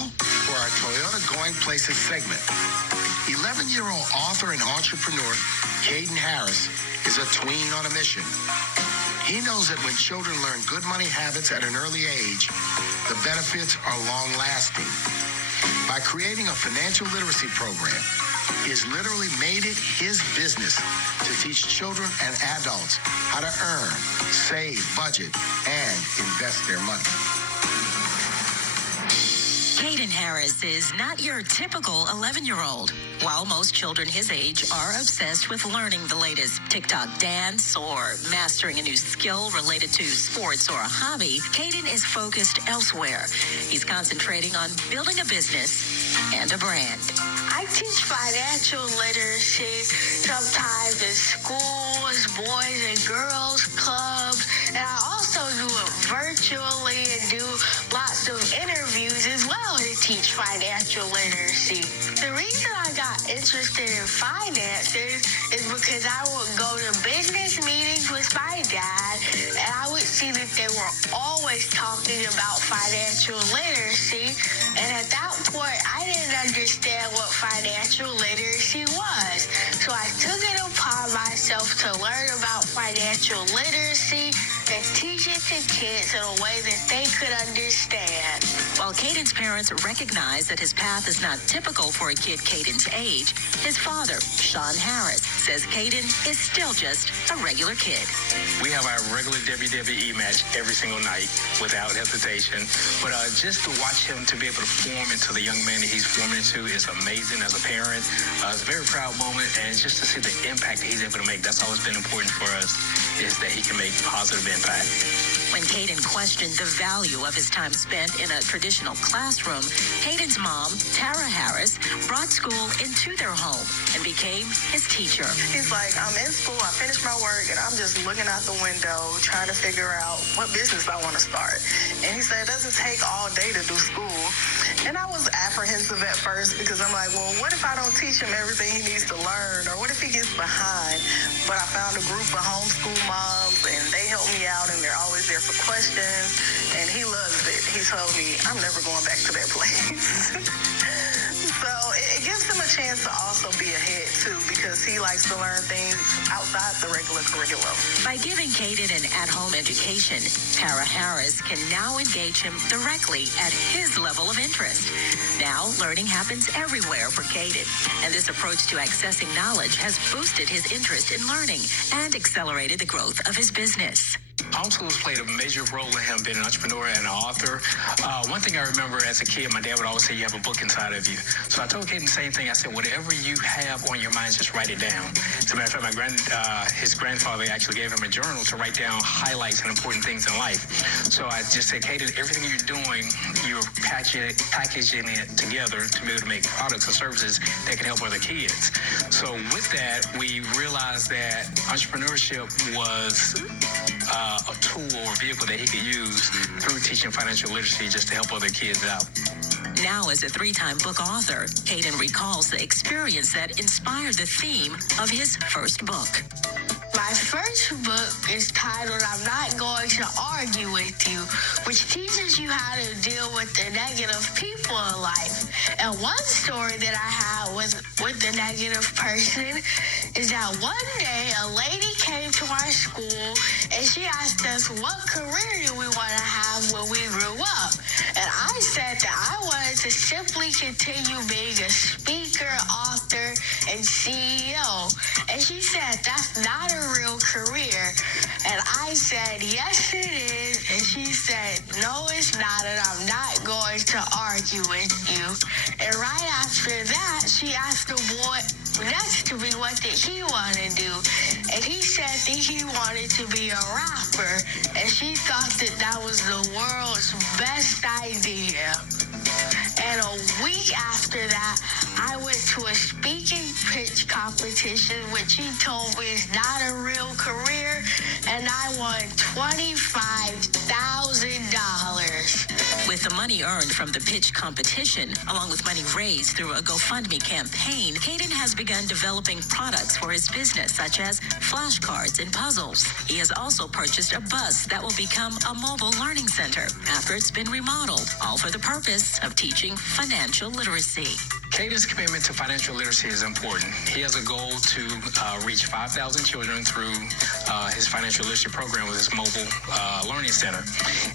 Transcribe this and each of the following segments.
Now, for our Toyota Going Places segment. 11-year-old author and entrepreneur Caden Harris is a tween on a mission. He knows that when children learn good money habits at an early age, the benefits are long-lasting. By creating a financial literacy program, he has literally made it his business to teach children and adults how to earn, save, budget, and invest their money. Caden Harris is not your typical 11-year-old. While most children his age are obsessed with learning the latest TikTok dance or mastering a new skill related to sports or a hobby, Caden is focused elsewhere. He's concentrating on building a business and a brand. I teach financial literacy sometimes in schools, boys and girls clubs, and I also do it virtually and do lots of interviews as well to teach financial literacy. The reason I got interested in finances is because I would go to business meetings with my dad, and I would see that they were always talking about financial literacy, and at that point, I didn't understand what financial literacy was. So I took it upon myself to learn about financial literacy and teach it to kids in a way that they could understand. While Caden's parents recognize that his path is not typical for a kid Caden's age, his father, Sean Harris, says Caden is still just a regular kid. We have our regular WWE match every single night without hesitation. But just to watch him to be able to form into the young man that he's forming into is amazing as a parent. It's a very proud moment, and just to see the impact that he's able to make, that's always been important for us, is that he can make positive impact. When Caden questioned the value of his time spent in a traditional classroom, Caden's mom, Tara Harris, brought school into their home and became his teacher. He's like, I'm in school, I finished my work, and I'm just looking out the window trying to figure out what business I want to start. And he said, it doesn't take all day to do school. And I was apprehensive at first because I'm like, well, what if I don't teach him everything he needs to learn? Or what if he gets behind? But I found a group of homeschool moms, and they help me out, and they're always there for questions. And he loves it. He told me, I'm never going back to that place. So it gives him a chance to also be ahead, too, because he likes to learn things outside the regular curriculum. By giving Caden an at-home education, Tara Harris can now engage him directly at his level of interest. Now, learning happens everywhere for Caden, and this approach to accessing knowledge has boosted his interest in learning and accelerated the growth of his business. Homeschool has played a major role in him being an entrepreneur and an author. One thing I remember as a kid, my dad would always say, you have a book inside of you. So I told Caden the same thing. I said, whatever you have on your mind, just write it down. As a matter of fact, his grandfather actually gave him a journal to write down highlights and important things in life. So I just said, Caden, everything you're doing, you're packaging it together to be able to make products and services that can help other kids. So with that, we realized that entrepreneurship was a tool or vehicle that he could use through teaching financial literacy just to help other kids out. Now, as a 3-time book author, Caden recalls the experience that inspired the theme of his first book. My first book is titled I'm Not Going to Argue With You, which teaches you how to deal with the negative people in life. And one story that I had with the negative person is that one day a lady came to our school and she asked us what career do we want to have when we grew up. And I said that I wanted to simply continue being a speaker, author, and CEO. And she said, that's not a real career. And I said, yes, it is. And she said, no, it's not, and I'm not going to argue with you. And right after that, she asked the boy next to me what did he want to do. And he said that he wanted to be a rapper. And she thought that that was the world's best idea. And a week after that, I went to a speaking pitch competition, which he told me is not a real career, and I won $25,000. With the money earned from the pitch competition, along with money raised through a GoFundMe campaign, Caden has begun developing products for his business, such as flashcards and puzzles. He has also purchased a bus that will become a mobile learning center after it's been remodeled, all for the purpose of teaching financial literacy. Caden's commitment to financial literacy is important. He has a goal to reach 5,000 children through his financial literacy program with his mobile learning center.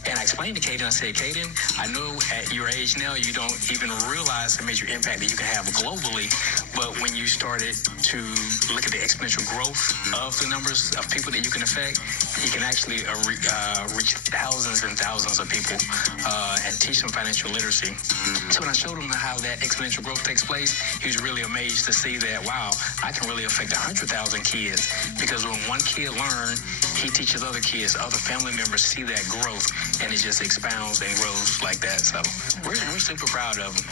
And I explained to Caden, I said, Caden, I know at your age now you don't even realize the major impact that you can have globally, but when you started to look at the exponential growth of the numbers of people that you can affect, you can actually reach thousands and thousands of people and teach them financial literacy. So when I showed him how that exponential growth takes place, he was really amazed to see that, wow, I can really affect 100,000 kids, because when one kid learns, he teaches other kids, other family members see that growth, and it just expounds and grows like that. So we're super proud of him.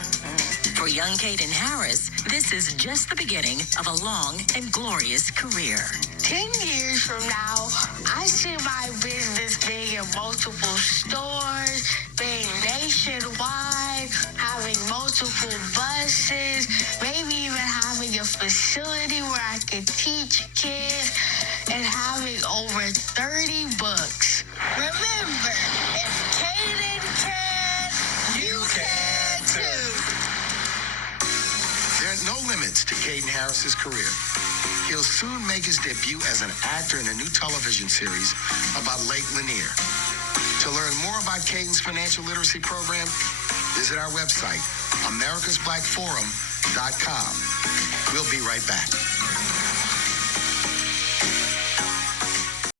For young Caden Harris, this is just the beginning of a long and glorious career. 10 years from now, I see my business being in multiple stores, being nationwide, having multiple buses, maybe even having a facility where I can teach kids, and having over 30 books. Remember, if Caden can, you can too. There are no limits to Caden Harris's career. He'll soon make his debut as an actor in a new television series about Lake Lanier. To learn more about Caden's financial literacy program, visit our website, americasblackforum.com. We'll be right back.